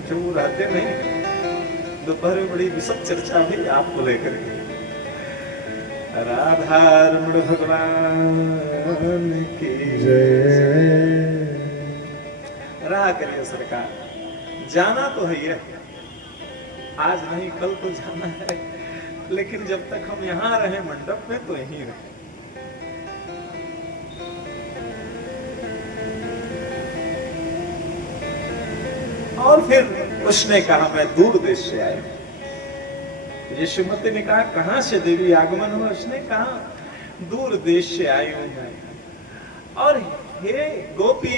क्यों रहते नहीं, दोपहर में बड़ी विशद चर्चा हुई आपको लेकर के। राधा रमण भगवान की जय। रहा करिए सरकार, जाना तो है ये, आज नहीं कल तो जाना है, लेकिन जब तक हम यहाँ रहे मंडप में तो यहीं रहे। और फिर उसने कहा मैं दूर देश से आया। यशोमती ने कहा कहां से देवी आगमन हुआ? उसने कहा दूर देश से आई हूं मैं। और हे गोपी,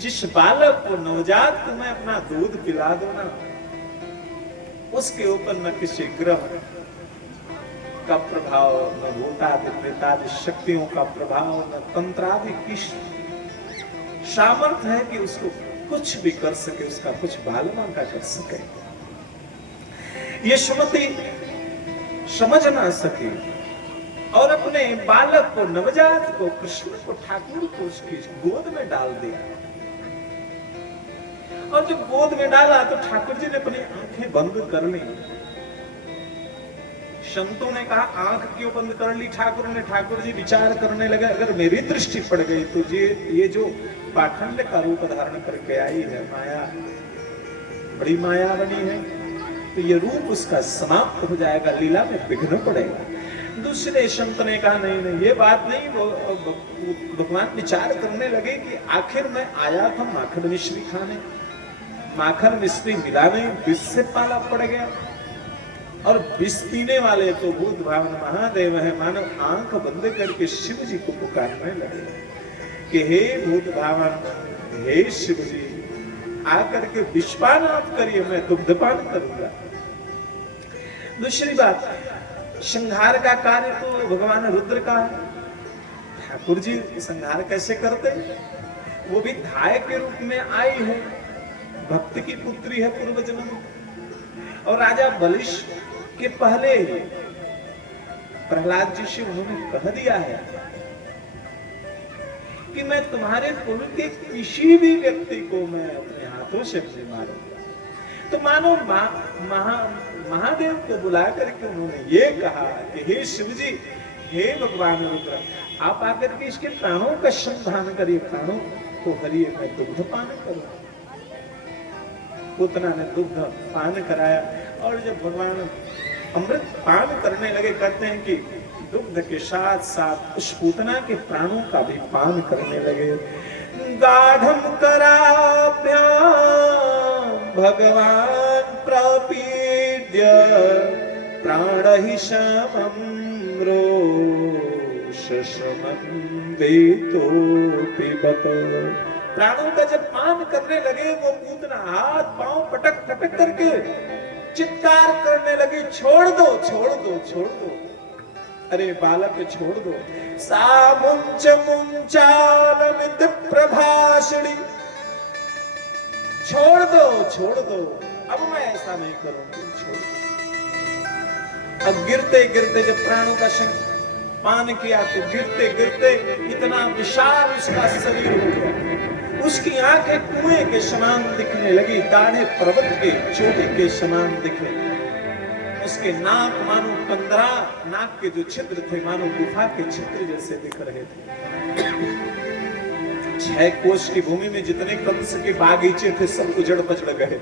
जिस बालक को नवजात को मैं अपना दूध पिला दूं ना, उसके ऊपर न किसी ग्रह का प्रभाव, न भूतादि प्रेतादि शक्तियों का प्रभाव, न तंत्रादि की सामर्थ्य है कि उसको कुछ भी कर सके, उसका कुछ बालमा का कर सके। यशोमती समझ ना सकी और अपने बालक को, नवजात को, कृष्ण को, ठाकुर को उसकी गोद में डाल दिया। और जब गोद में डाला तो ठाकुर जी ने अपनी आंखें बंद कर ली। संतों ने कहा आंख क्यों बंद कर ली ठाकुर ने? ठाकुर जी विचार करने लगे, अगर मेरी दृष्टि पड़ गई तो ये जो पाखंड का रूप धारण करके आई है माया, बड़ी माया बनी है, तो ये रूप उसका समाप्त हो जाएगा, लीला में विघ्न पड़ेगा। दूसरे संत ने कहा नहीं नहीं, ये बात नहीं। भगवान विचार करने लगे कि आखिर मैं आया था माखन मिश्री खाने, माखन मिश्री मिला नहीं, विष से पाला पड़ गया। और विष पीने वाले तो भूत भावन महादेव है। मानो आंख बंद करके शिव जी को पुकारने लगे कि हे भूत भावन, हे शिव जी, आकर के विषपान आप करिए, मैं दुग्धपान करूंगा। दूसरी बात, संहार का कार्य तो भगवान रुद्र का है। ठाकुर जी संहार कैसे करते? वो भी धाय के रूप में आई है, भक्त की पुत्री है पूर्व जन्म। और राजा बलिश के पहले प्रहलाद जी से उन्होंने कह दिया है कि मैं तुम्हारे कुल के किसी भी व्यक्ति को मैं अपने हाथों से मारूंगा। तो मानो महादेव को बुला करके उन्होंने ये कहा कि हे शिव जी, हे भगवान रुद्र, आप आकर के इसके प्राणों का संधान करिए, प्राणों को हरिए, मैं दुग्ध पान करूंगा। पूतना ने दुग्ध पान कराया। और जब भगवान अमृत पान करने लगे, कहते हैं कि दुग्ध के साथ साथ उस पूतना के प्राणों का भी पान करने लगे। गाढ़म कराभ्याम भगवान प्रपीड्य प्राणहि समं रोषसमं वेतो पिबत। प्राणों का जब पान करने लगे, वो पूतना हाथ पांव पटक पटक करके चित्कार करने लगी, छोड़ दो छोड़ दो छोड़ दो, अरे बालक छोड़ दो। सा मुंच मुंचालमित प्रभाषिणी, छोड़ दो, अब मैं ऐसा नहीं करूंगी, छोड़ दो। अब गिरते गिरते जब प्राणों का पान किया तो गिरते गिरते इतना विशाल उसका शरीर हो गया, उसकी आंखें कुएं के समान दिखने लगी, दाढ़े पर्वत के चोटी के समान दिखने लगी। उसके नाक मानो कंदरा, नाक के जो छिद्र थे मानो गुफा के छिद्र जैसे दिख रहे थे। 6 कोश की भूमि में जितने कंस के बागीचे थे सब उजड़ पजड़ गए,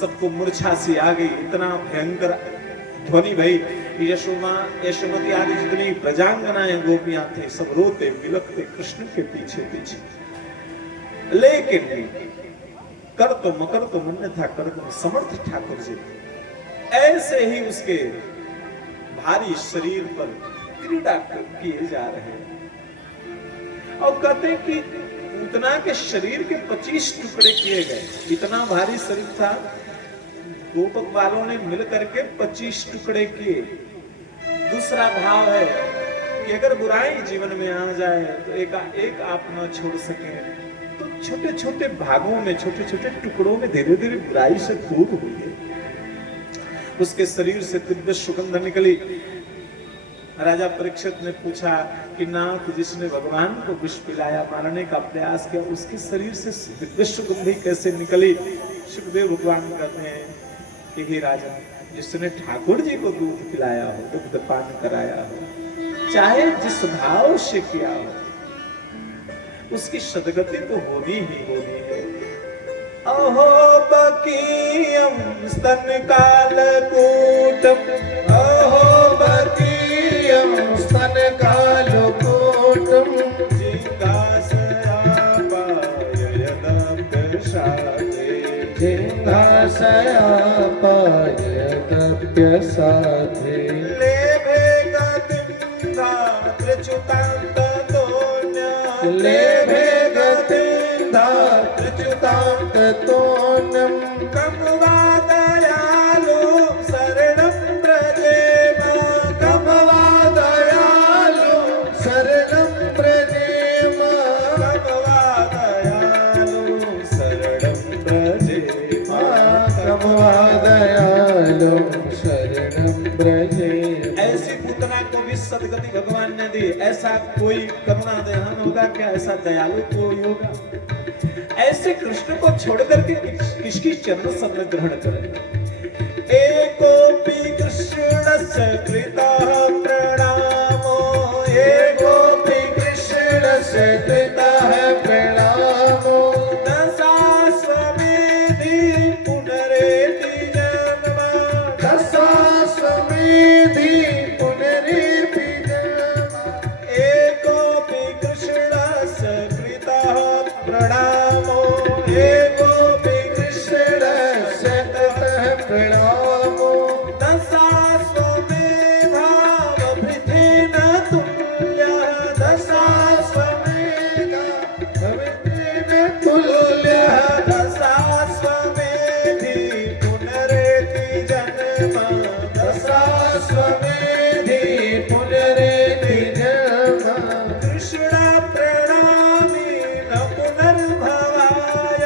सबको मूर्छा सी आ गई, इतना भयंकर ध्वनि भई। यशोमती आदि जितनी प्रजांगनाएं गोपियां थे सब रोते बिलखते कृष्ण के पीछे पीछे। लेकिन कर तो मकर तो मन था, कर तो समर्थ ठाकुर जी ऐसे ही उसके भारी शरीर पर क्रीड़ा किए जा रहे हैं। और कहते हैं कि पूतना के शरीर के 25 टुकड़े किए गए, इतना भारी शरीर था। गोपक वालों ने मिल करके 25 टुकड़े किए। दूसरा भाव है कि अगर बुराई जीवन में आ जाए तो एक आप न छोड़ सके, तो छोटे छोटे भागों में, छोटे छोटे टुकड़ों में धीरे धीरे बुराई से दूर हुई है। उसके शरीर से दिव्य सुगंध निकली। राजा परीक्षित ने पूछा कि नाथ, जिसने भगवान को विष पिलाया, मारने का प्रयास किया, उसके शरीर से दिव्य सुगंधी कैसे निकली? सुखदेव भगवान कहते हैं कि हे राजा, जिसने ठाकुर जी को दूध पिलाया हो, दुग्ध पान कराया हो, चाहे जिस भाव से किया हो, उसकी सदगति तो होनी ही होनी है। अहो बकीयम स्तन कालकूटम, अहो बकीयम स्तन कालकूटम, जिंगासयापायदप्यसाधे, लेभे गतिं धातृच्युतान्ततोऽन्यं, लेभे गतिं धातृच्युतान्ततोऽन्यं, कं वा दयालु शरणं व्रजेम, कं वा दयालु शरणं व्रजेम, कं वा दयालु शरणं व्रजेम, कं वा दयालु शरणं व्रजेम। ऐसी पूतना को भी सदगति भगवान ने दी। ऐसा कोई करुणा दयान होगा क्या? ऐसा दयालु कोई होगा? ऐसे कृष्ण को छोड़ करके किसकी चरण सत्व ग्रहण करें? एकोपि कृष्णस्य कृतः प्रणामो, एकोपि कृष्णस्य कृतः प्रणामो, दशाश्वमेधि पुनरेति जन्म, दशाश्वमेधि पुनरेति जन्म, एकोपि कृष्णस्य कृतः प्रणामो, एकोपि कृष्णस्य कृतः प्रणामो, दशाश्वमेधावभृतेन तुल्यः, दशाश्वमेधावभृतेन तुल्यः, दशाश्वमेधि पुनरेति जन्म, दशाश्वमेधि पुनरेति जन्म, कृष्ण प्रणामी न पुनर्भवाय,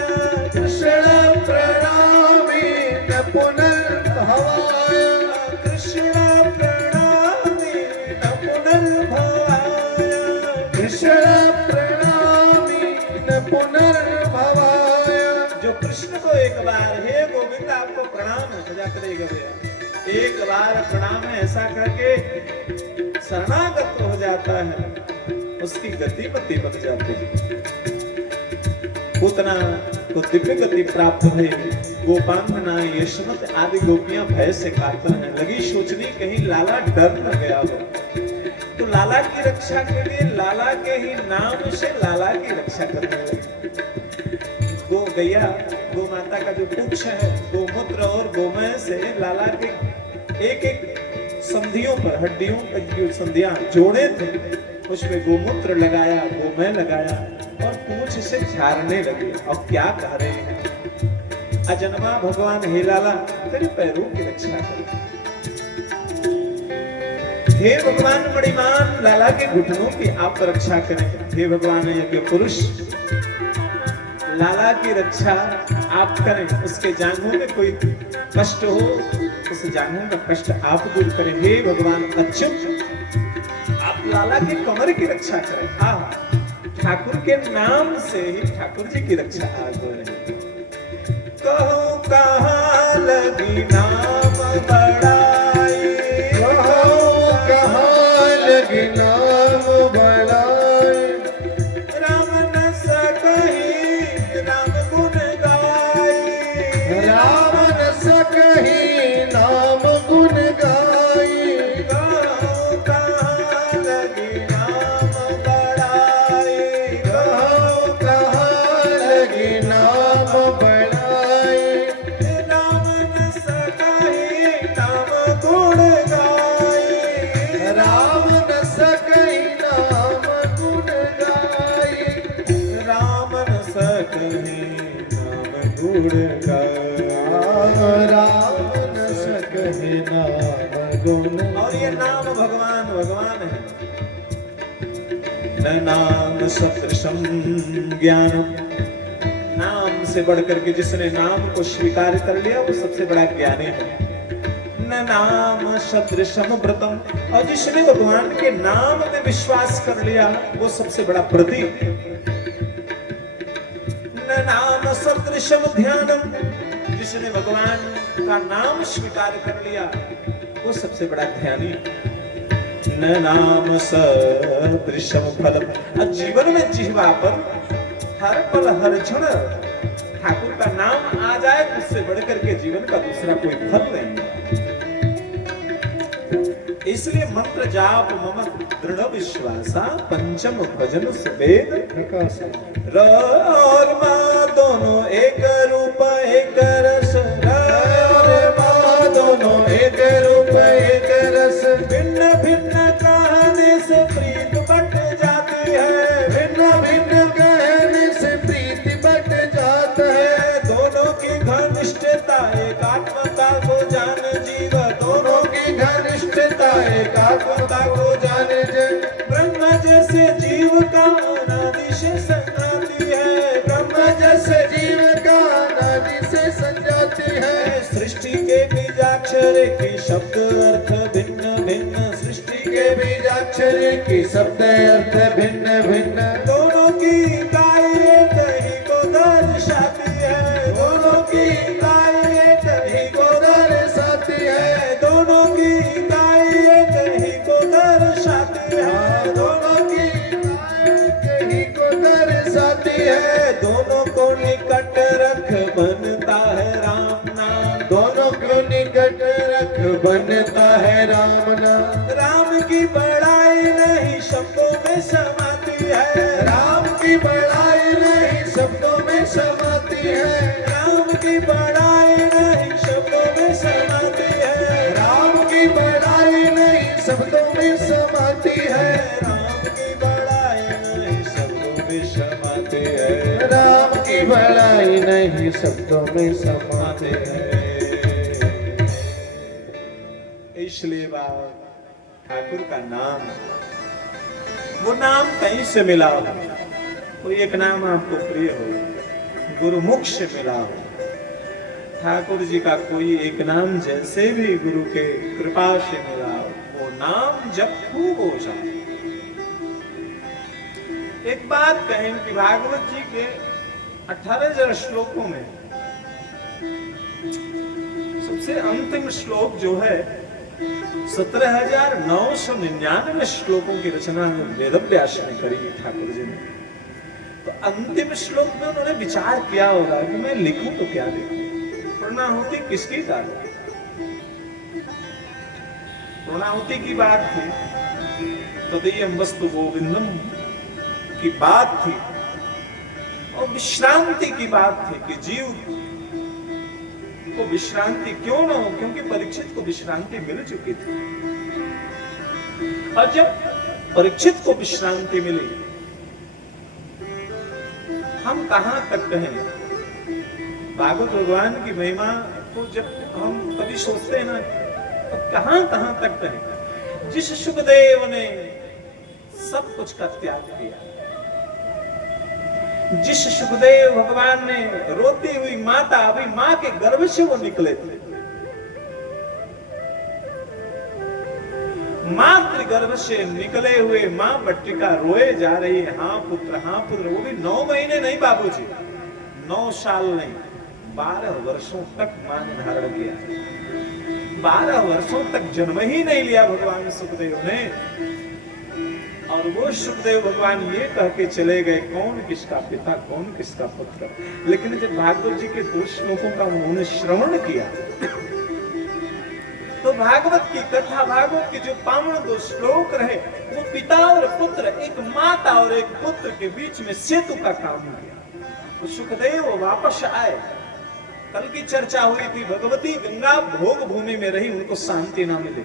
कृष्ण प्रणामी न पुनर्भवाय, कृष्ण प्रणामी न पुनर्भवाय, कृष्ण प्रणामी न पुनर्भवाय। जो कृष्ण को एक बार हे गोविंद आपको प्रणाम है सजा करेगा भैया, एक बार प्रणाम है ऐसा करके शरणागत हो जाता है, उसकी गति पति बन जाती है। पूतना को दिव्य गति प्राप्त हुई। गोपांगना यशवंत आदि गोपियां भय से कातर हैं। लगी सोचनी कहीं लाला डर न गया हो, तो लाला की रक्षा के लिए लाला के ही नाम से लाला की रक्षा करने लगे। गो गैया गो माता का जो पुच्छ है, गोमूत्र और गोमय से लाला के एक एक संधियों पर, हड्डियों पर जो संधियां जोड़े थे, उसमें गोमूत्र लगाया, गोमय लगाया और पूंछ से झाड़ने लगे। और क्या कह रहे हैं? अजन्मा भगवान हे लाला तेरे पैरों की रक्षा कर, हे भगवान मणिमान लाला के घुटनों की आप रक्षा करें। हे भगवान यज्ञ पुरुष लाला की रक्षा आप करें, उसके जांघों में कोई कष्ट हो, उस जांघों का कष्ट आप दूर करें। हे भगवान अच्युत आप लाला की कमर की रक्षा करें। ठाकुर के नाम से ही ठाकुर जी की रक्षा आज हो रही है। कहो कहाँ लगी नाम बड़ाई, कहो कहाँ लगी नाम बड़ाई, राम न सकही राम गुण गाई, राम न सकही नाम गुण गाई, कहो कहाँ लगी नाम बड़ाई, कहो कहाँ लगी नाम बड़ाई, राम न सकही नाम गुण गाई, राम न सकही नाम गुण गाई, राम न सकही नाम गुण गाई। राम न सकही नाम गुण। और ये नाम भगवान भगवान है। न नाम सदृशम ज्ञानम, नाम से बढ़कर के जिसने नाम को स्वीकार कर लिया वो सबसे बड़ा ज्ञानी है। न नाम सदृशम व्रतम, और जिसने भगवान के नाम में विश्वास कर लिया वो सबसे बड़ा व्रती है। न नाम सदृशम ध्यानम, जिसने भगवान का नाम स्वीकार कर लिया वो सबसे बड़ा ध्यानी। न नाम सदृशम फलम। जीवन में जिह्वा पर हर पल हर क्षण ठाकुर का नाम आ जाए उससे बढ़कर के जीवन का दूसरा कोई फल नहीं। इसलिए मंत्र जाप मम दृढ़ विश्वासा पंचम भजन सुवेद और माँ दोनों एक रूप एक रस। दोनों एक रूप एक रस। भिन्न भिन्न कहने से प्रीत बट जाती है। भिन्न भिन्न कहने से प्रीति बट जाता है। दोनों की घनिष्ठता एकात्मता को जान जीव। दोनों की घनिष्ठता एकात्मता को जाने जे। ब्रह्म जैसे जीव का अनादि से संजाति है। ब्रह्म जैसे जीव का अनादि से संजाति है। सृष्टि के बीजाक्षर की शब्द अर्थ भिन्न भिन्न। सृष्टि के बीजाक्षर की शब्द अर्थ भिन्न भिन्न। दोनों की इकाई एक ही को दर्शाती है। दोनों की इकाई एक ही को दर्शाती है। दोनों की इकाई एक ही को दर्शाती है। दोनों की इकाई एक ही को दर्शाती है। दोनों को निकट रख बनता है राम नाम। दोनों को निकट रख बनता है राम नाम। राम की बड़ाई नहीं शब्दों में समाती है। राम की बड़ाई नहीं शब्दों में समाती है। राम की बड़ाई नहीं शब्दों में समाती है। राम की बड़ाई नहीं शब्दों में समाती है। राम की बड़ाई नहीं शब्दों में समाती है। राम की बड़ाई नहीं शब्दों में समाते हैं। इसलिए ठाकुर का नाम, वो नाम कहीं से मिला हो। कोई एक नाम आपको प्रिय हो, गुरुमुख से मिला हो। ठाकुर जी का कोई एक नाम जैसे भी गुरु के कृपा से मिला हो, वो नाम जब खूब हो जाए। एक बात कहें कि भागवत जी के 18 श्लोकों में सबसे अंतिम श्लोक जो है 17,999 श्लोकों की रचना वेदव्यास ने करी ठाकुर जी ने। तो अंतिम श्लोक में उन्होंने विचार किया होगा कि मैं लिखूं तो क्या लिखूं। पूर्णाहुति किसकी तारीफ? पूर्णाहुति की बात थी, तदीयम वस्तु गोविंदम की बात थी, और विश्रांति की बात थी कि जीव को विश्रांति क्यों न हो, क्योंकि परीक्षित को विश्रांति मिल चुकी थी। और जब परीक्षित को विश्रांति मिली, हम कहां तक कहें भागवत भगवान की महिमा को। जब हम कभी सोचते हैं ना, तो कहां तक कहें। जिस सुखदेव ने सब कुछ का त्याग किया, जिस सुखदेव भगवान ने रोती हुई माता, अभी मां के गर्भ से वो निकले थे, मातृ गर्भ से निकले हुए मां बट्टिका रोए जा रही है, हाँ पुत्र हाँ पुत्र। वो भी 9 महीने नहीं बाबूजी, 9 साल नहीं, 12 वर्षों तक मां ने धारण किया। 12 वर्षों तक जन्म ही नहीं लिया भगवान सुखदेव ने। और वो सुखदेव भगवान ये कह के चले गए, कौन किसका पिता कौन किसका पुत्र। लेकिन जब भागवत जी के 2 श्लोकों का उन्होंने श्रवण किया, तो भागवत की कथा, भागवत के जो पावन 2 श्लोक रहे, वो पिता और पुत्र, एक माता और एक पुत्र के बीच में सेतु का काम किया। तो सुखदेव वापस आए। कल की चर्चा हुई थी, भगवती गंगा भोग भूमि में रही, उनको शांति ना मिली।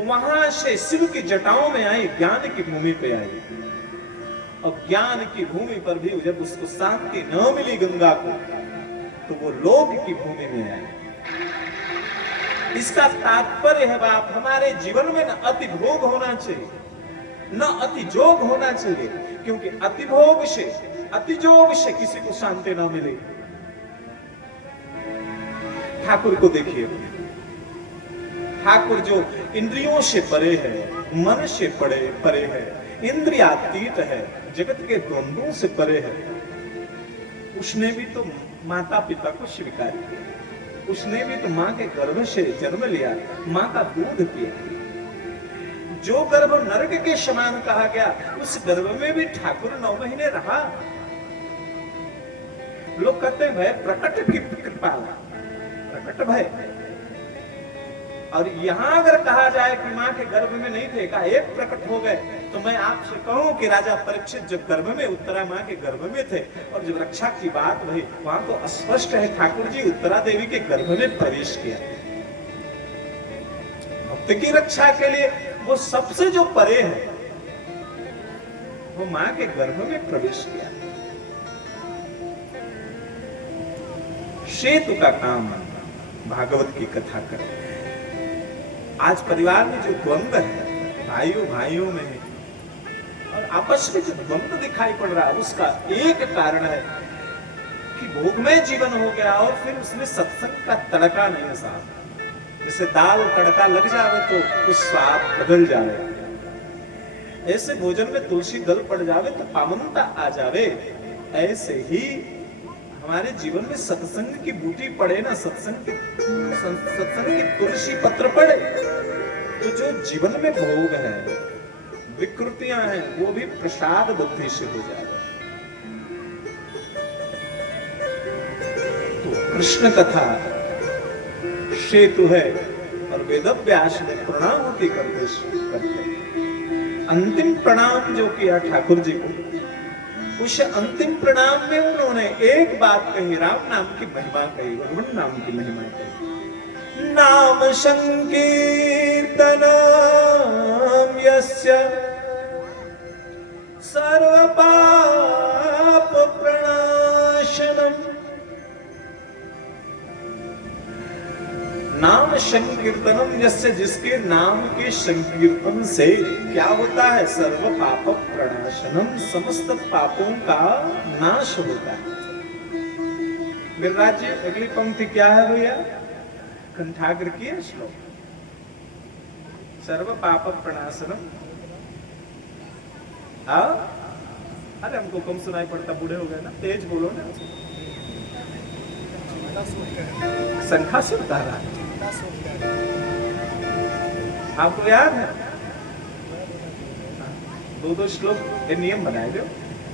वहां से शिव की जटाओं में आई, ज्ञान की भूमि पे आई। और ज्ञान की भूमि पर भी जब उसको शांति न मिली गंगा को, तो वो लोक की भूमि में आई। इसका तात्पर्य है बाप, हमारे जीवन में न अति भोग होना चाहिए, न अति जोग होना चाहिए। क्योंकि अति भोग से, अति जोग से किसी को शांति न मिले। ठाकुर को देखिए, ठाकुर जो इंद्रियों से परे है, मन से परे है, इंद्रियातीत है, जगत के द्वंद्वों से परे है, उसने भी तो माता पिता को स्वीकार किया। उसने भी तो मां के गर्भ से जन्म लिया, मां का दूध पिया। जो गर्भ नरक के समान कहा गया, उस गर्भ में भी ठाकुर 9 महीने रहा। लोग कहते हैं भय प्रकट की कृपा, प्रकट भय। और यहां अगर कहा जाए कि मां के गर्भ में नहीं थे, का एक प्रकट हो गए, तो मैं आपसे कहूं कि राजा परीक्षित जब गर्भ में, उत्तरा मां के गर्भ में थे, और जब रक्षा की बात भई, वहां तो स्पष्ट है ठाकुर जी उत्तरा देवी के गर्भ में प्रवेश किया। भक्त की रक्षा के लिए वो सबसे जो परे है, वो मां के गर्भ में प्रवेश किया। सेतु का काम भागवत की कथा करें। आज परिवार में जो द्वंद्व है, भाइयों भाइयों में है, और आपस में जो द्वंद्व दिखाई पड़ रहा है, उसका एक कारण है कि भोगमय जीवन हो गया और फिर उसमें सत्संग का तड़का नहीं है साहब। जैसे दाल तड़का लग जावे तो कुछ स्वाद बदल जावे, ऐसे भोजन में तुलसी गल पड़ जावे तो पावनता आ जावे। ऐसे ही हमारे जीवन में सत्संग की बूटी पड़े ना, सत्संग की तुलसी पत्र पड़े, तो जो जीवन में भोग है, विकृतियां हैं, वो भी प्रसाद बुद्धि से हो जाए। तो कृष्ण कथा सेतु है, और वेदव्यास ने प्रणाहुति करते अंतिम प्रणाम जो किया ठाकुर जी को, उस अंतिम प्रणाम में उन्होंने एक बात कही, राम नाम की महिमा कही, भगवान नाम की महिमा कही। नाम संकीर्तनम यस्य सर्व पाप प्रणाशनम। नाम संकीर्तनम यस्य, जिसके नाम के संकीर्तन से क्या होता है? सर्व पाप प्रणाशनम, समस्त पापों का नाश होता है। गिरिराज जी अगली पंक्ति क्या है भैया? कंठाग्र की श्लोक, सर्व पाप प्रणाशनम। अरे हमको कम सुनाई पड़ता, बूढ़े हो गए ना, तेज बोलो ना। संख्या से बता रहा है, आपको याद है? 2-2 श्लोक ये नियम बनाए दो,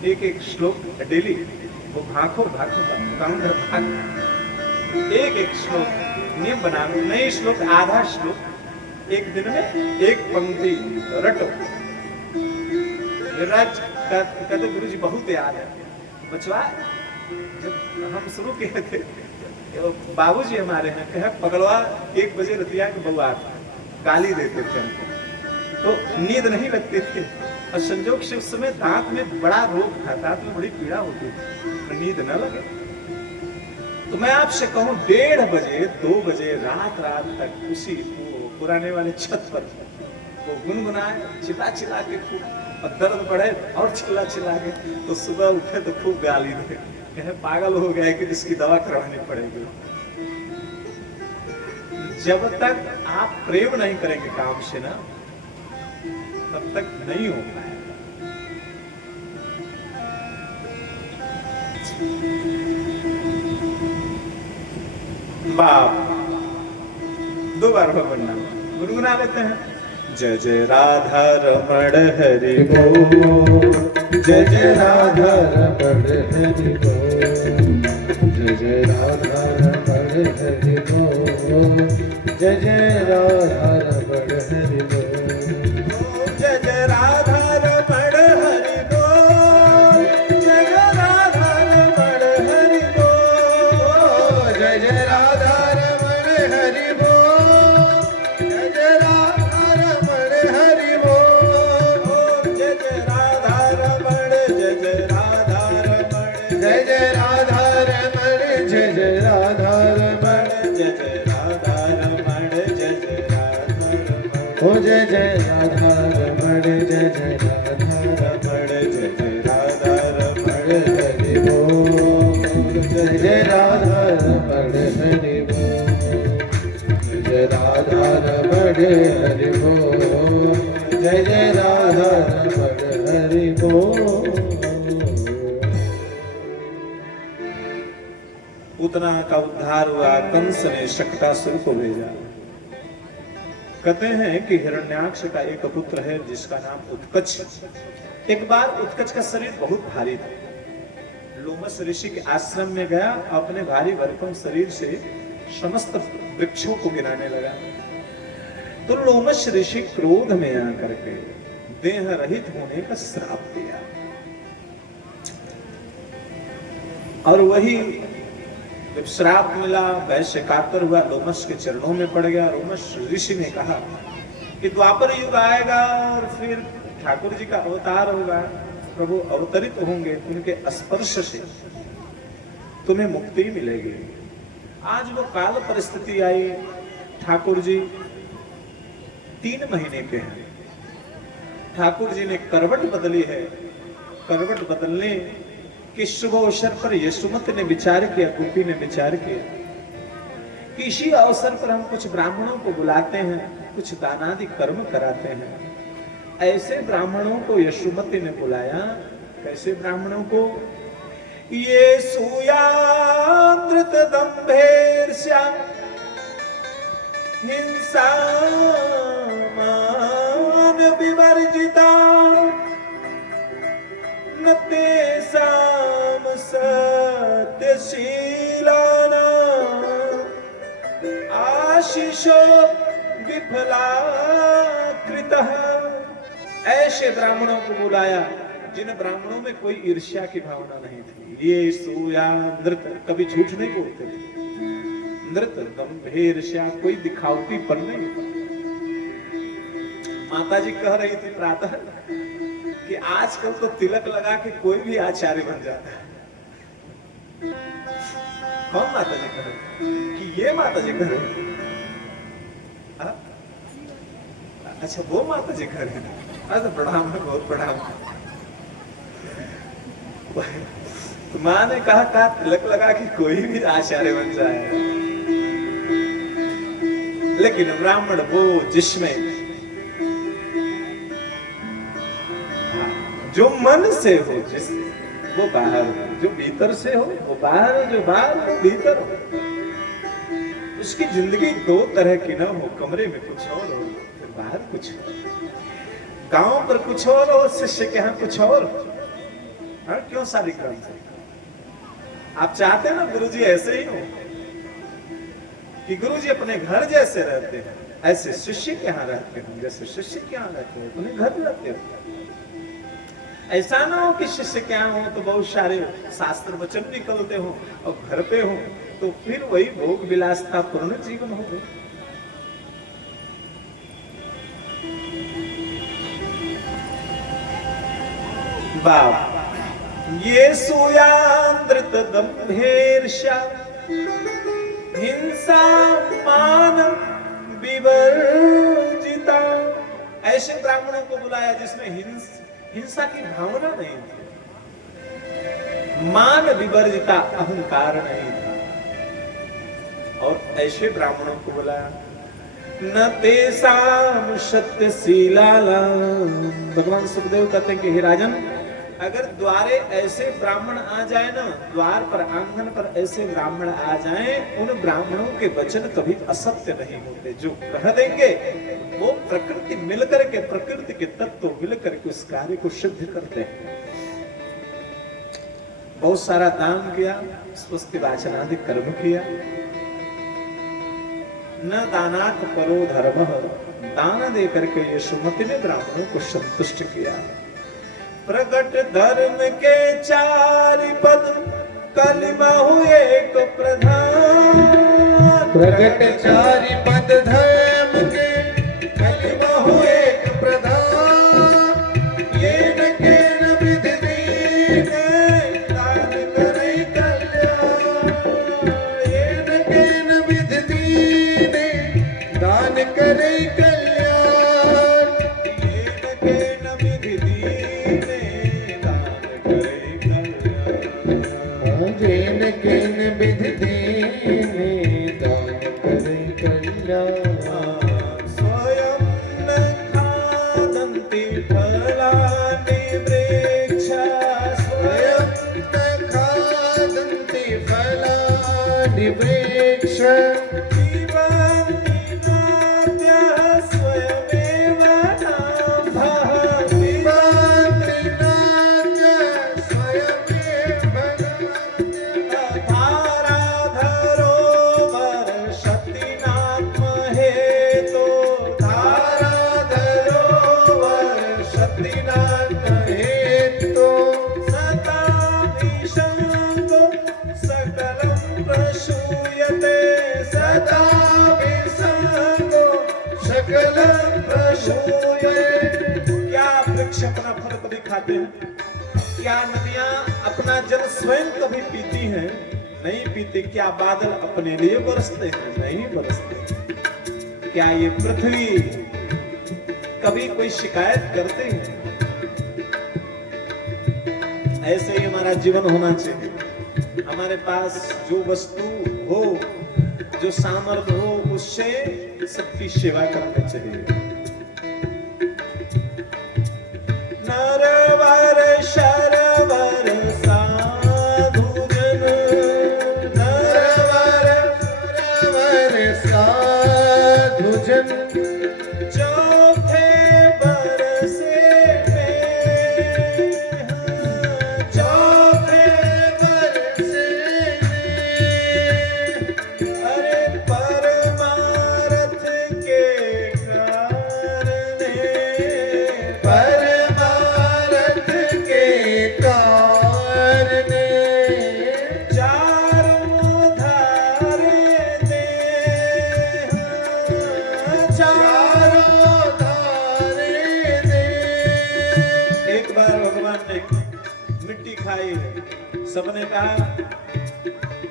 एक श्लोक डेली, वो भाखो काउंट भाग, एक श्लोक नियम बना लो। नए श्लोक, आधा श्लोक एक दिन में एक पंक्ति रटो। राज कहते गुरु जी बहुत याद है बचवा, जब हम शुरू किए थे, बाबूजी हमारे हैं कहे पगलवा 1 बजे रतिया के बउआ गाली देते थे हमको, तो नींद नहीं लगती थी, और संजोग से उस समय दांत में बड़ा रोग था, दांत में बड़ी पीड़ा होती थी, तो नींद न लगे। तो मैं आपसे कहूं 1:30 बजे 2 बजे रात तक उसी पुराने वाले छत पर वो गुनगुनाए, चिल्ला के खूब, और दर्द बढ़े और चिल्ला के, तो सुबह उठे तो खूब गाली दे, कहे पागल हो गया कि जिसकी दवा करवानी पड़ेगी। जब तक आप प्रेम नहीं करेंगे काम से ना, तब तक नहीं हो पाएगा। बाप 2 बार भगवान नाम गुनगुना लेते हैं। जय जय राधा रमण हरि बोल, जय जय राधा रमण हरि बोल, जय जय राधा रमण हरि बोल, जय जय राधा रमण हरि बोल, जय जय राधा रमण हरि बोल, जय जय राधा रमण हरि बोल, जय जय राधा रमण हरि बोल, जय जय राधा रमण हरि बोल, जय जय राधा रमण, जय जय राधा रमण, जय जय राधा रमण, जय जय राधा रमण, जय जय राधा रमण, जय जय राधा रमण, ओ जय जय राधा रमण, जय जय राधा रमण, जय जय राधा रमण हरि बोल, जय जय राधा रमण हरि बोल, जय राधा रमण हरि बोल, जय जय राधा रमण हरि बोल। पूतना का उद्धार हुआ, कंस ने शक्टासुर को भेजा। कहते हैं कि हिरण्याक्ष का एक पुत्र है जिसका नाम उत्कच। एक बार उत्कच का शरीर बहुत भारी था। लोमस ऋषि के आश्रम में गया, अपने भारी भरकम शरीर से समस्त वृक्षों को गिराने लगा। तो लोमस ऋषि क्रोध में आकर के देह रहित होने का श्राप दिया। और वही जब श्राप मिला, वैश्य कातर हुआ, लोमस के चरणों में पड़ गया। लोमस ऋषि ने कहा कि द्वापर युग आएगा और फिर ठाकुर जी का अवतार होगा, प्रभु अवतरित होंगे, उनके स्पर्श से तुम्हें मुक्ति मिलेगी। आज वो काल परिस्थिति आई। ठाकुर जी 3 महीने के हैं। ठाकुर जी ने करवट बदली है। करवट बदलने कि शुभ अवसर पर यशोमती ने विचार किया, गोपी ने विचार किया कि इसी अवसर पर हम कुछ ब्राह्मणों को बुलाते हैं, कुछ दानादि कर्म कराते हैं। ऐसे ब्राह्मणों को यशोमती ने बुलाया। कैसे ब्राह्मणों को? ये सूयान्द्रित दंभेर्ष्या हिंसा मान विवर्जिता न तेषां सत्यशीलानां आशीषो विफलाकृतः। ऐसे ब्राह्मणों को बुलाया जिन ब्राह्मणों में कोई ईर्ष्या की भावना नहीं थी। ये सूया नृत्य, कभी झूठ नहीं बोलते थे। नृत्य गंभीर्ष्या, कोई दिखावटीपन नहीं। माता जी कह रही थी प्रातः कि आजकल तो तिलक लगा के कोई भी आचार्य बन जाता है। कौन माता जी कह रही कि ये माता जी कह रही? अच्छा, वो माता जी कह रही। अच्छा, प्रणाम है, बहुत प्रणाम। तो माँ ने कहा तिलक लगा के कोई भी आचार्य बन जाए, लेकिन ब्राह्मण वो जिसमें जो मन से हो, जिस वो बाहर हो, जो भीतर से हो वो बाहर हो, जो बाहर हो भीतर हो। उसकी जिंदगी 2 तरह की ना हो, कमरे में कुछ और हो, फिर बाहर कुछ हो, गांव पर कुछ और हो, शिष्य के यहाँ कुछ और हो। हाँ, क्यों सारी क्रम से आप चाहते हैं ना गुरुजी ऐसे ही हो कि गुरुजी अपने घर जैसे रहते हैं, ऐसे शिष्य के यहाँ रहते हो। जैसे शिष्य के यहाँ रहते हो अपने घर रहते हो। ऐसा ना हो कि शिष्य क्या हो तो बहुत सारे शास्त्र वचन निकलते हो और घर पे हो तो फिर वही भोग विलासता पूर्ण जीवन होगा। बाप ये सूयान्द्रित दंभेर्ष्या हिंसा मान विवर्जिता। ऐसे ब्राह्मणों को बुलाया जिसमें हिंसा की भावना नहीं थी, मान विवर्जिता, अहंकार नहीं था। और ऐसे ब्राह्मणों को बुलाया न तेषां सत्यशीलानां। भगवान सुखदेव कहते हैं कि हे राजन, अगर द्वारे ऐसे ब्राह्मण आ जाए ना, द्वार पर आंगन पर ऐसे ब्राह्मण आ जाए, उन ब्राह्मणों के वचन कभी असत्य नहीं होते। जो कह देंगे वो प्रकृति मिलकर के, प्रकृति के तत्व मिलकर के उस कार्य को सिद्ध करते हैं। बहुत सारा दान किया, स्वस्ति वाचन आदि कर्म किया। न दानात् परो धर्मः, दान दे करके यशोमती ने ब्राह्मणों को संतुष्ट किया। प्रगट धर्म के 4 पद, कलिमा हुए एक प्रधान। प्रगट 4 पद धर्म के, कलिमा हुए एक प्रधान। ये न के न विधि दीने, दान करे कल्याण। ये न के न विधि दीने, दान करे कल्याण। जेन केन विधि दीने, दान करे कल्याण। स्वयं न खादन्ति फलानि वृक्षा, स्वयं न खादन्ति फलानि क्या वृक्ष अपना फल कभी खाते हैं? क्या नदियां अपना जल स्वयं कभी पीती हैं? नहीं पीती। क्या बादल अपने लिए बरसते हैं? नहीं बरसते। क्या ये पृथ्वी कभी कोई शिकायत करते हैं? ऐसे ही हमारा जीवन होना चाहिए। हमारे पास जो वस्तु हो, जो सामर्थ्य हो, उससे सबकी सेवा करनी चाहिए। नरवर शरवर साधु जन, नरवर शरवर साधु जन, चौथे बरसे में, चौथे बरसे अरे परमारथ के कारणे, परमारथ के कारणे, चारों धारे दे, चारों धारे दे। एक बार भगवान ने मिट्टी खाई, सबने कहा,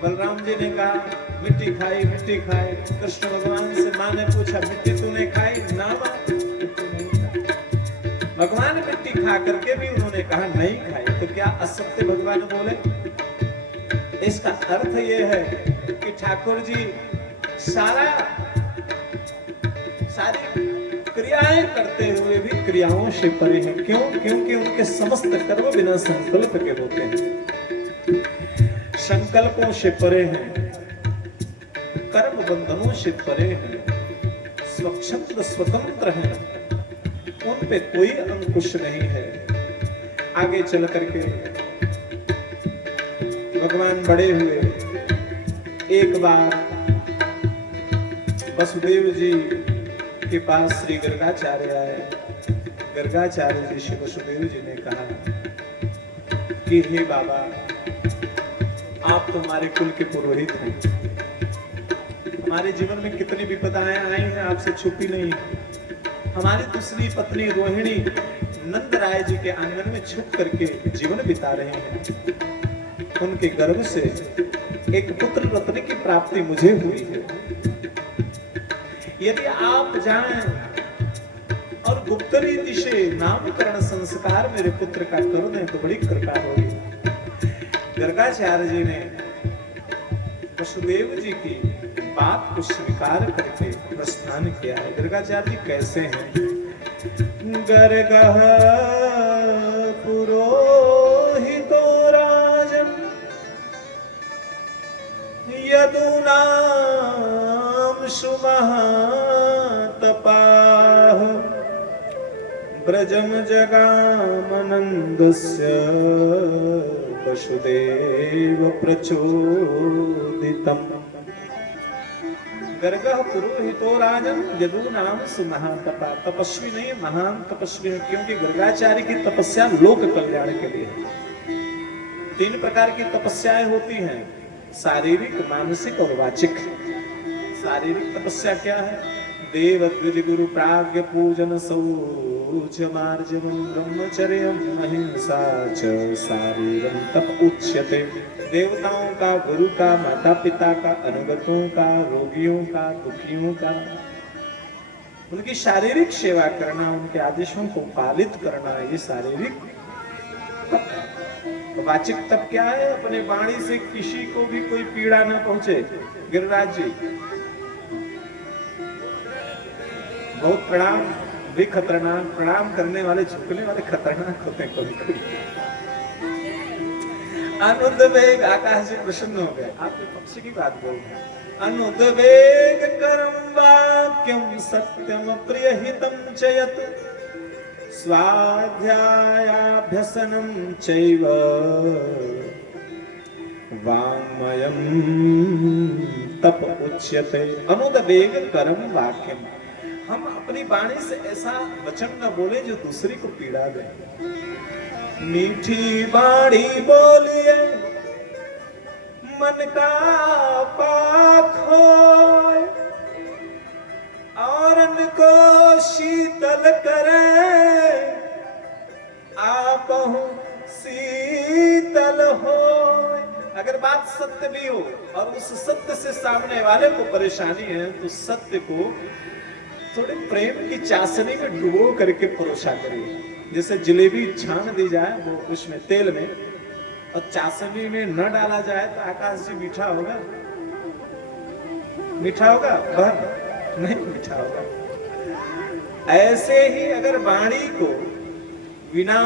बलराम जी ने कहा मिट्टी खाई, मिट्टी खाई। कृष्ण भगवान से मां ने पूछा मिट्टी तूने खाई? ना मां, मिट्टी नहीं खाई। भगवान मिट्टी खा करके भी उन्होंने कहा नहीं खाई। तो क्या असत्य भगवान बोले? इसका अर्थ यह है कि ठाकुर जी सारी क्रियाएं करते हुए भी क्रियाओं से परे हैं। क्यों? क्योंकि उनके समस्त कर्म बिना संकल्प के होते हैं, संकल्पों से परे हैं, कर्म बंधनों से परे हैं, स्वच्छंद स्वतंत्र हैं, उन पे कोई अंकुश नहीं है। आगे चल करके भगवान बड़े हुए। एक बार वसुदेव जी के पास श्री गर्गाचार्य आए। गर्गाचार्य जी से वसुदेव जी ने कहा कि हे बाबा, आप तो हमारे कुल के पुरोहित हैं। हमारे जीवन में कितनी विपदाएं आई हैं, आपसे छुपी नहीं। हमारी दूसरी पत्नी रोहिणी नंद राय जी के आंगन में छुप करके जीवन बिता रहे हैं। उनके गर्भ से एक पुत्र रत्न की प्राप्ति मुझे हुई है। यदि आप जाएं और गुप्त रीति से नामकरण संस्कार मेरे पुत्र का कर दें तो बड़ी कृपा होगी। गर्गाचार्य जी ने वसुदेव जी की बात को स्वीकार करके प्रस्थान किया है। गर्गाचार्य जी कैसे हैं? गर्गः पुरोहितो राजन् यदूनां सुमहातपाः ब्रजम जगामनन्दस्य वसुदेव प्रचोदितम्। गर्गः पुरोहितो राजन यदूनाम सुमहातपा। तपस्वी नहीं, महान तपस्वी है। क्योंकि गर्गाचार्य की तपस्या लोक कल्याण के लिए है। 3 प्रकार की तपस्याएं होती हैं, शारीरिक, मानसिक और वाचिक। शारीरिक तपस्या क्या है? देव द्विज गुरु प्राज्ञ पूजन शौच मार्जवम ब्रह्मचर्यम अहिंसा च शारीरम तप उच्यते। देवताओं का, गुरु का, माता पिता का, अनुगतों का, रोगियों का, दुखियों का, उनकी शारीरिक सेवा करना, उनके आदेशों को पालित करना, ये शारीरिक। वाचिक तप क्या है? अपने वाणी से किसी को भी कोई पीड़ा न पहुंचे। गिरिराज जी बहुत प्रणाम भी खतरनाक, प्रणाम करने वाले, झुकने वाले खतरनाक होते हैं कभी कभी। अनुद्वेग, आकाश जी प्रसन्न हो गए, आपके पक्ष की बात बोल रहे हैं। अनुद्वेग करम वाक्यम सत्यम प्रियहितम च यत् स्वाध्यायाभ्यसनं चैव वाङ्मयं तप उच्यते। अनुद्वेग करम वाक्यम, हम अपनी वाणी से ऐसा वचन न बोले जो दूसरी को पीड़ा दे। मीठी वाणी बोलिए मन का पाख होए, औरन को शीतल करे, आप शीतल होए। अगर बात सत्य भी हो और उस सत्य से सामने वाले को परेशानी है तो सत्य को थोड़े प्रेम की चाशनी में डुबो करके परोसा करिए। जैसे जलेबी छान दी जाए वो उसमें तेल में और चाशनी में न डाला जाए तो आकाश जी मीठा होगा? मीठा होगा? नहीं मीठा होगा। ऐसे ही अगर वाणी को बिना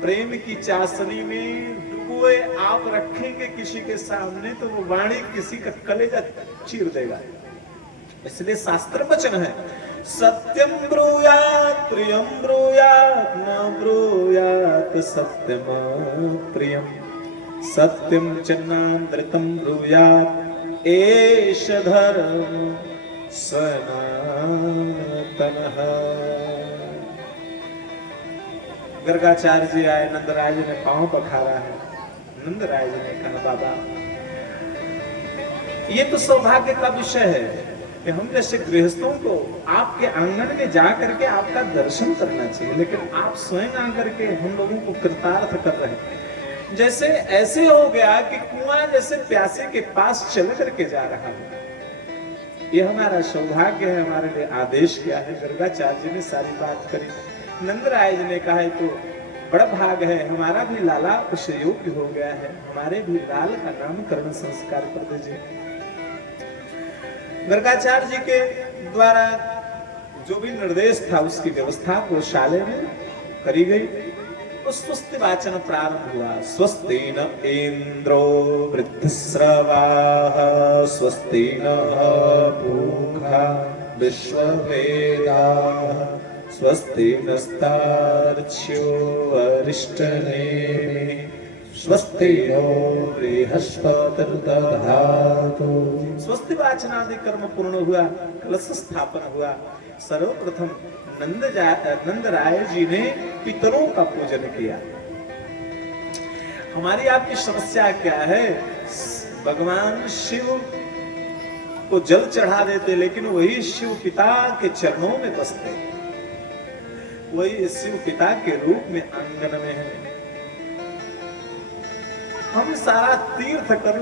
प्रेम की चाशनी में डुबोए आप रखेंगे किसी के सामने तो वो वाणी किसी का कलेजा चीर देगा। इसलिए शास्त्र वचन है, सत्यम ब्रूयात प्रियम ब्रूयात न ब्रूयात सत्यम प्रियम, सत्यम चन्नामृतम ब्रूयात एष धर्म सनातनः। गर्गाचार्य जी आए, नंदराय जी ने पांव पखारा है। नंदराय जी ने कहा बाबा ये तो सौभाग्य का विषय है कि हम जैसे गृहस्थों को आपके आंगन में जा करके आपका दर्शन करना चाहिए, लेकिन आप स्वयं आकर के हम लोगों को कृतार्थ कर रहे हैं। जैसे ऐसे हो गया कि कुआं जैसे प्यासे के पास चल करके जा रहा है। ये हमारा सौभाग्य है, हमारे लिए आदेश किया है। गर्गाचार्य जी ने सारी बात करी। नंदराय जी ने कहा तो बड़ा भाग है, हमारा भी लाला उस योग्य हो गया है, हमारे भी लाल का नामकरण संस्कार कर दीजिए। गर्गाचार्य जी के द्वारा जो भी निर्देश था उसकी व्यवस्था गौशाले में करी गई। तो स्वस्ति वाचन प्रारंभ हुआ। स्वस्ति न इंद्रो वृद्धश्रवाः, स्वस्ति न पूषा विश्ववेदाः, स्वस्ति नस्तार्क्ष्यो अरिष्टनेमिः, स्वस्ति नो बृहस्पतिर्दधातु। स्वस्ति वाचनादि कर्म पूर्ण हुआ, कलश स्थापन हुआ। सर्वप्रथम नंदराय जी ने पितरों का पूजन किया। हमारी आपकी समस्या क्या है? भगवान शिव को जल चढ़ा देते लेकिन वही शिव पिता के चरणों में बसते, वही शिव पिता के रूप में आंगन में है। हम सारा तीर्थ कर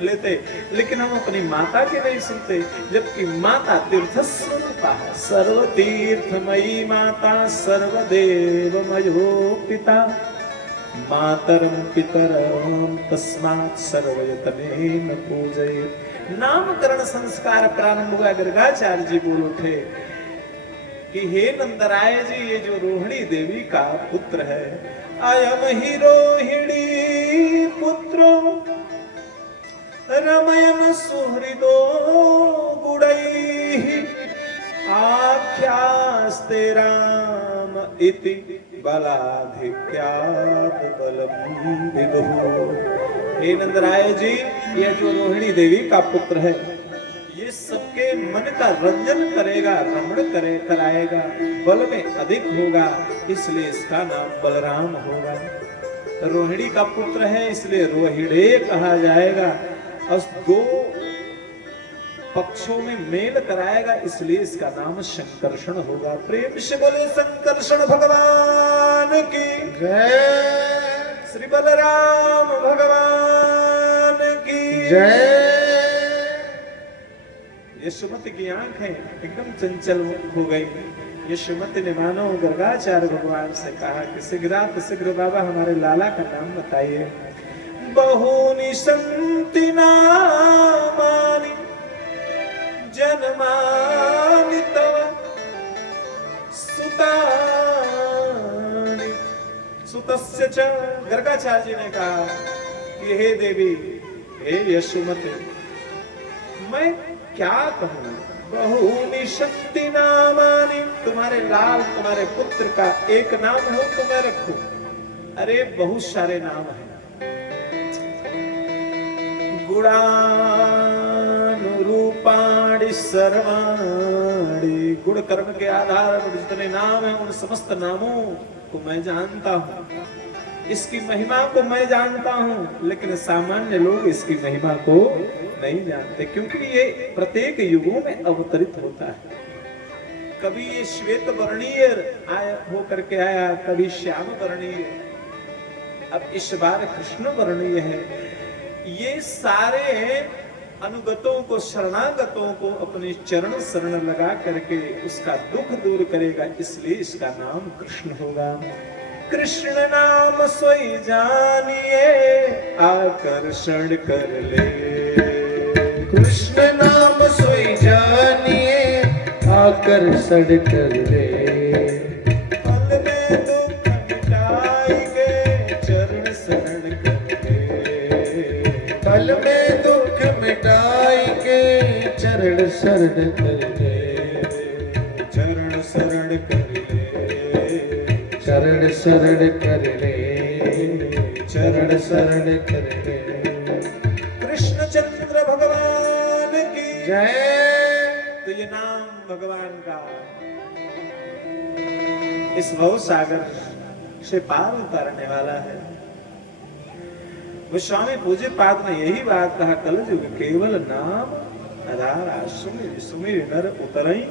लेते लेकिन हम अपनी माता के नहीं सुनते, जबकि माता तीर्थ स्वरूपा है। सर्व तीर्थमयी माता सर्वदेवमयो पिता, मातरम पितरम तस्मात् सर्वयतनेन पूजयेत्। नामकरण संस्कार प्रारंभ हुआ। गर्गाचार्य जी बोल उठे कि हे नंदराय जी, ये जो रोहिणी देवी का पुत्र है, अयम ही रोहिणी पुत्रो रमयन सुहृदो गुणैः, आख्यास्ते राम इति बलाधिक्यात् बलम् विदुः। हे नंदराय जी, यह जो रोहिणी देवी का पुत्र है ये सबके मन का रंजन करेगा, रमण कराएगा, बल में अधिक होगा, इसलिए इसका नाम बलराम होगा। रोहिणी का पुत्र है इसलिए रोहिणे कहा जाएगा, और दो पक्षों में मेल कराएगा इसलिए इसका नाम शंकर्षण होगा। प्रेम से बोले शंकर्षण भगवान की जय, श्री बलराम भगवान की जय। यशोमती की आंखें एकदम चंचल हो गई। यशोमती ने मानो गर्गाचार्य भगवान से कहा कि शीघ्र बाबा हमारे लाला का नाम बताइए। बहुनी संति नामानि जन्मानि तव सुतानि सुतस्य च। गर्गाचार्य जी ने कहा कि हे देवी, हे यशोमते, मैं क्या कहूं, बहुनी शक्ति नामानि, तुम्हारे लाल तुम्हारे पुत्र का एक नाम हो तो मैं रखूं? अरे बहुत सारे नाम हैं। गुणानुरूपाणि सर्वाणि, गुण कर्म के आधार पर जितने नाम हैं उन समस्त नामों को मैं जानता हूं, इसकी महिमा को मैं जानता हूं, लेकिन सामान्य लोग इसकी महिमा को नहीं जानते, क्योंकि ये प्रत्येक युगों में अवतरित होता है। कभी ये श्वेत वर्णीय हो करके आया, कभी श्याम वर्णीय, अब इस बार कृष्ण वर्णीय है। ये सारे अनुगतों को, शरणागतों को अपने चरण शरण लगा करके उसका दुख दूर करेगा, इसलिए इसका नाम कृष्ण होगा। कृष्ण नाम सोई जानिए, आकर्षण कर ले। कृष्ण नाम सोई जानिए, आकर्षण कर ले। पल में दुख मिटाएंगे, चरण शरण कर ले। पल में दुख मिटाएंगे, चरण शरण कर ले। चरण शरण कर ले, चरण शरण कर ले, चरण शरण कर ले। कृष्णचंद्र भगवान की जय। तो ये नाम भगवान का इस भव सागर से पार उतारने वाला है। वो स्वामी पूज्य पाद ने यही बात कहा, कलयुग केवल नाम आधार, सुमिर सुमिर नर उतरई।